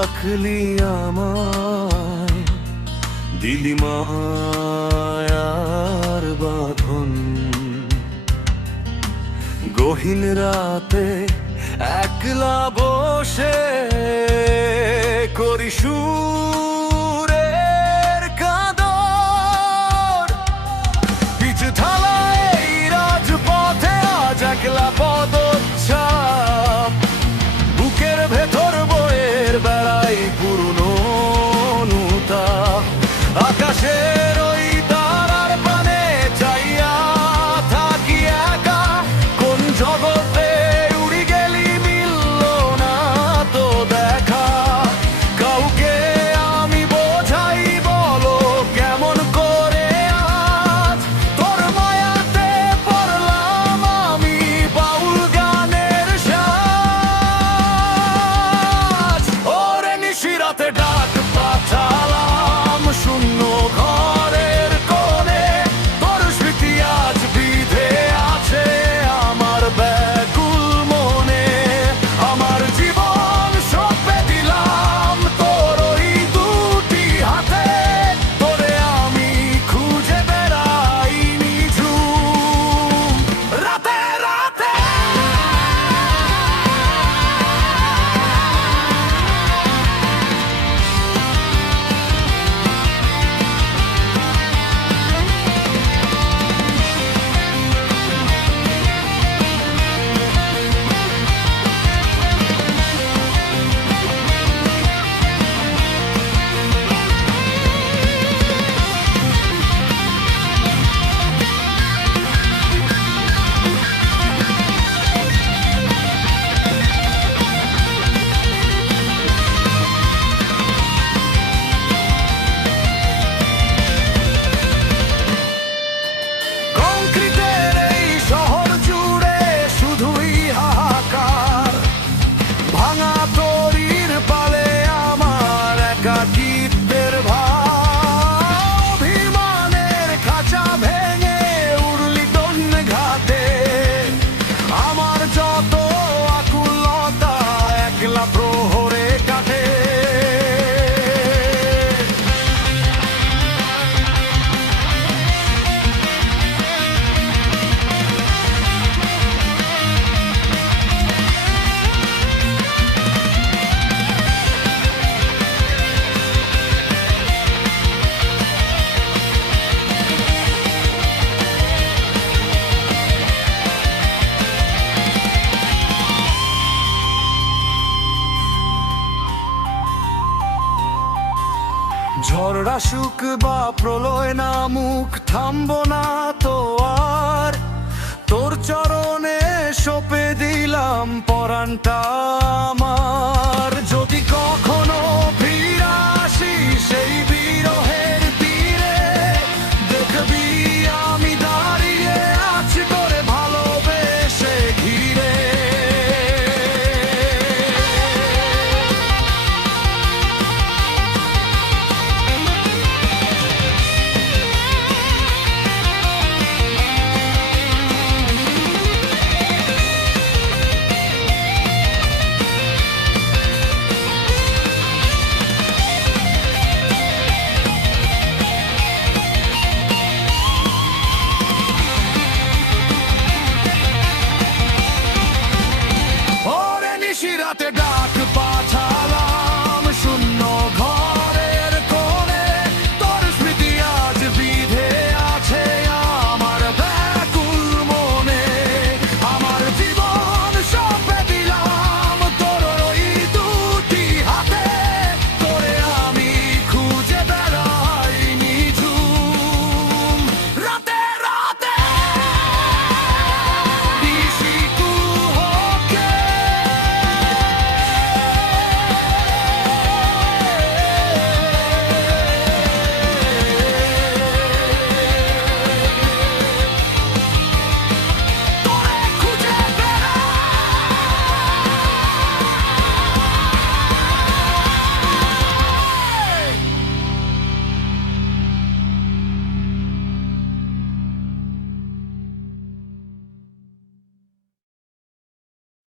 রাখলি আমায়, দিলি মায়ার বাঁধন। গহীন রাতে একলা বসে করি সুরের কাঁদর। পিছু ঢালায় এই রাজপথে আজ একলা পদচ্ছাপ, বুকের ভেতর বয়ের বেড়াই পুরনো অনুতাপ। আকাশের ওই তারার পানে চাইয়া থাকি একা, কোন জগতে উড়ি গেলি মিলল না তো দেখা। কাউকে আমি বোঝাই বলো কেমন করে আজ, তোর মায়াতে পড়লাম আমি বাউল গানের সাজ। ওরে নিশিরাতে ডাক পাঠালাম শূন্য ঘরের কোণে, তোর স্মৃতি আজ বিধে আছে আমার ব্যাকুল মনে। আমার জীবন সঁপে দিলাম তোর ওই দুটি হাতে, তোরে আমি খুঁজে বেড়াই নিঝুম রাতে রাতে। কংক্রিটের এই শহর জুড়ে শুধুই হাহাকার, ভাঙা তরির পালে আমার একাকিত্বের ভার। অভিমানের খাঁচা ভেঙে উড়লি দন্য ঘাতে, আমার যত আকুলতা একলা প্রহরে কাটে। ঝড় আসুক বা প্রলয় নামুক থামবো না তো আর, তোর চরণে সঁপে দিলাম পরাণটা।